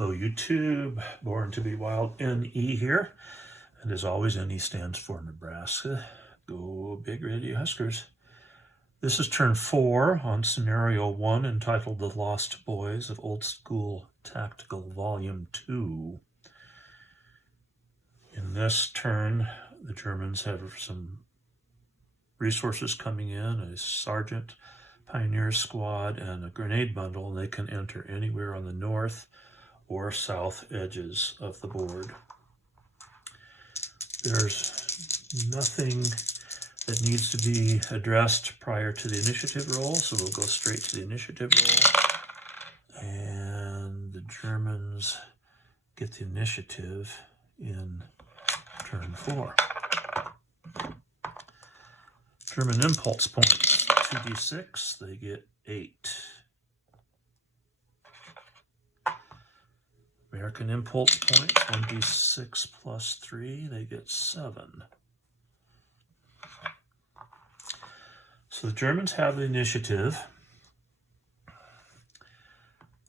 Hello YouTube, Born to be Wild, NE here. And as always, NE stands for Nebraska. Go Big Red U Huskers. This is turn 4 on scenario 1 entitled The Lost Boys of Old School Tactical Volume 2. In this turn, the Germans have some resources coming in, a sergeant, pioneer squad, and a grenade bundle. They can enter anywhere on the north or south edges of the board. There's nothing that needs to be addressed prior to the initiative roll, so we'll go straight to the initiative roll. And the Germans get the initiative in turn 4. German impulse points, 2d6, they get 8. American impulse points, 1d6 plus 3, they get 7. So the Germans have the initiative.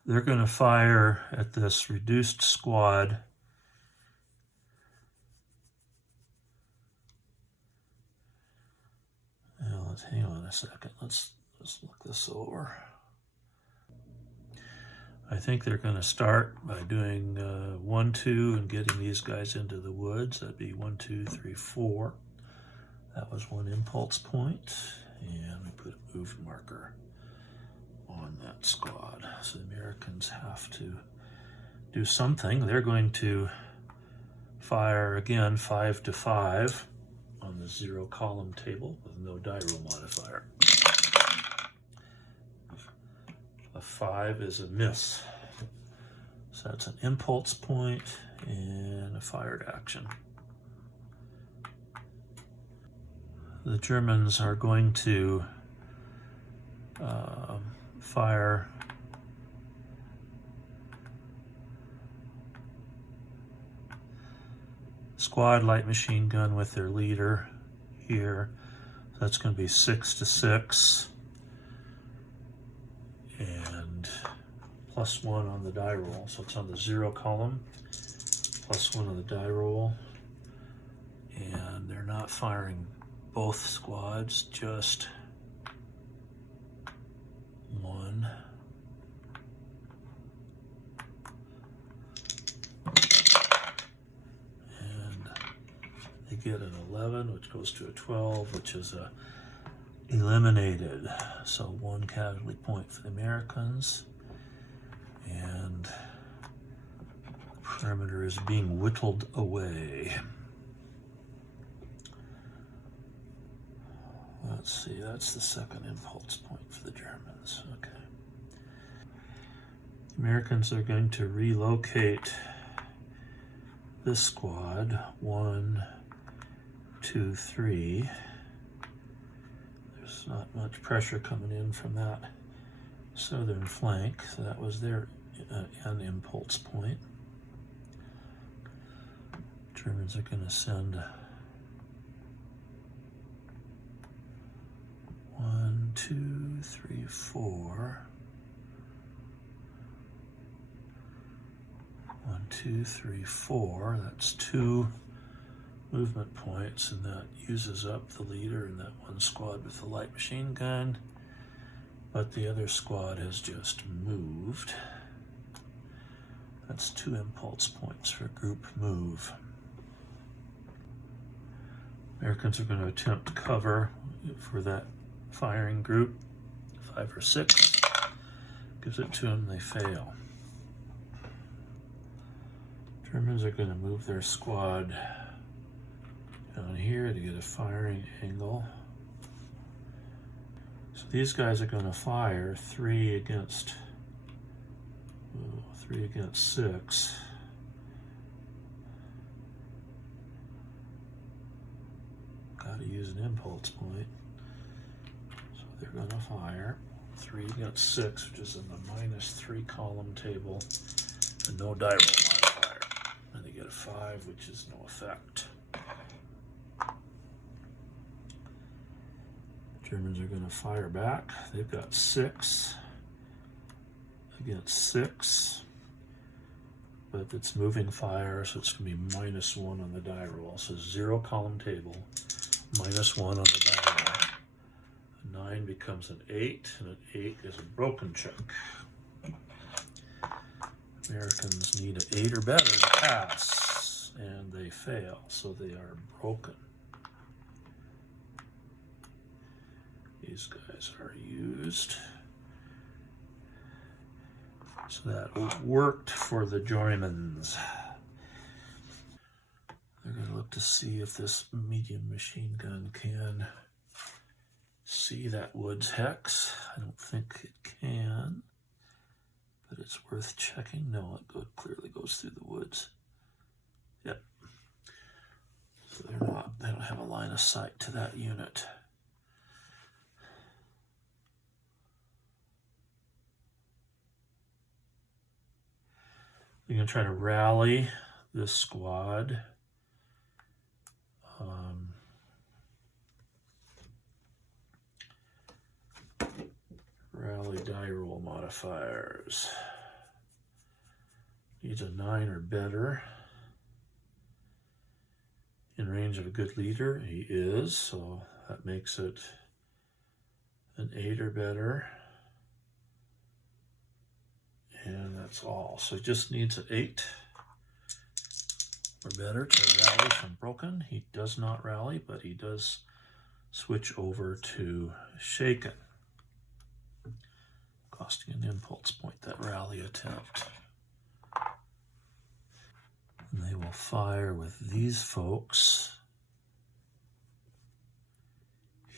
They're going to fire at this reduced squad. Now, let's hang on a second. Let's look this over. I think they're going to start by doing 1, 2 and getting these guys into the woods. That'd be 1, 2, 3, 4. That was 1 impulse point. And we put a move marker on that squad. So the Americans have to do something. They're going to fire again 5 to 5 on the 0 column table with no die roll modifier. A 5 is a miss. So that's an impulse point and a fired action. The Germans are going to fire squad light machine gun with their leader here. So that's going to be 6 to 6. And +1 on the die roll. So it's on the 0 column, +1 on the die roll. And they're not firing both squads, just one. And they get an 11, which goes to a 12, which is eliminated. So 1 casualty point for the Americans. And the perimeter is being whittled away. Let's see, that's the 2nd impulse point for the Germans. Okay. The Americans are going to relocate this squad. 1, 2, 3. There's not much pressure coming in from that southern flank, so that was their end impulse point. Germans are going to send 1, 2, 3, 4. 1, 2, 3, 4. That's 2 movement points, and that uses up the leader in that one squad with the light machine gun. But the other squad has just moved. That's 2 impulse points for group move. Americans are going to attempt cover for that firing group. 5 or 6. Gives it to them, they fail. Germans are going to move their squad down here to get a firing angle. So these guys are going to fire 3 against 6. Got to use an impulse point. So they're going to fire 3 against 6, which is in the -3 column table, and no die roll modifier. And they get a 5, which is no effect. Germans are going to fire back. They've got 6 against 6. but it's moving fire, so it's going to be -1 on the die roll. So 0 column table, -1 on the die roll. A 9 becomes an 8, and an 8 is a broken check. Americans need an 8 or better to pass, and they fail, so they are broken. These guys are used. So that worked for the Germans. They're going to look to see if this medium machine gun can see that woods hex. I don't think it can, but it's worth checking. No, it clearly goes through the woods. Yep. So they don't have a line of sight to that unit. You're going to try to rally this squad. Rally die roll modifiers. Needs a 9 or better. In range of a good leader, he is, so that makes it an 8 or better. And that's all. So he just needs an 8 or better to rally from broken. He does not rally, but he does switch over to shaken, costing an impulse point, that rally attempt. And they will fire with these folks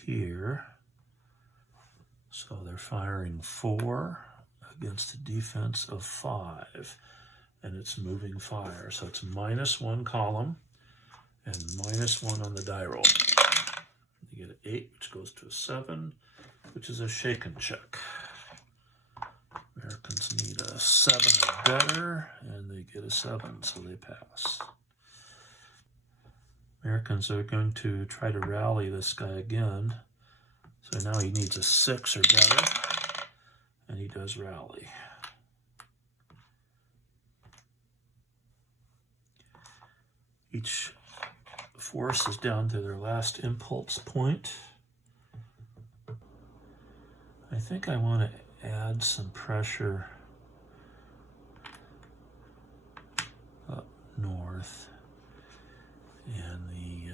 here. So they're firing 4 against a defense of 5, and it's moving fire. So it's -1 column and -1 on the die roll. You get an 8, which goes to a 7, which is a shaken check. Americans need a 7 or better, and they get a 7, so they pass. Americans are going to try to rally this guy again. So now he needs a 6 or better, and he does rally. Each force is down to their last impulse point. I think I want to add some pressure up north, and the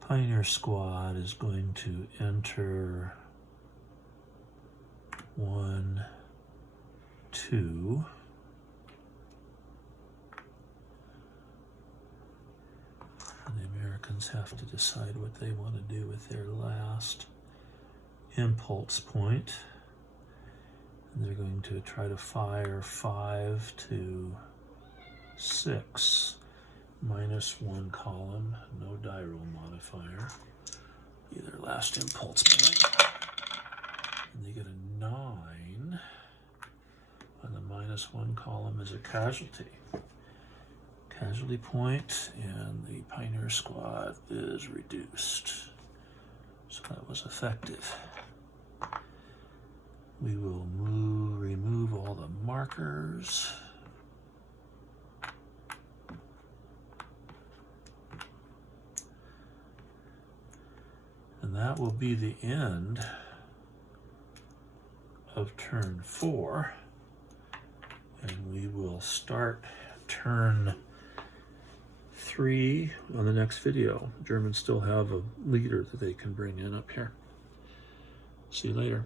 Pioneer Squad is going to enter 1, 2. And the Americans have to decide what they want to do with their last impulse point. And they're going to try to fire 5 to 6. -1 column, no die roll modifier. Either last impulse point. And they get a 9. On the -1 column is a casualty. Casualty point, and the Pioneer Squad is reduced. So that was effective. We will remove all the markers. And that will be the end of turn 4. And we will start turn 3 on the next video. Germans still have a leader that they can bring in up here. See you later.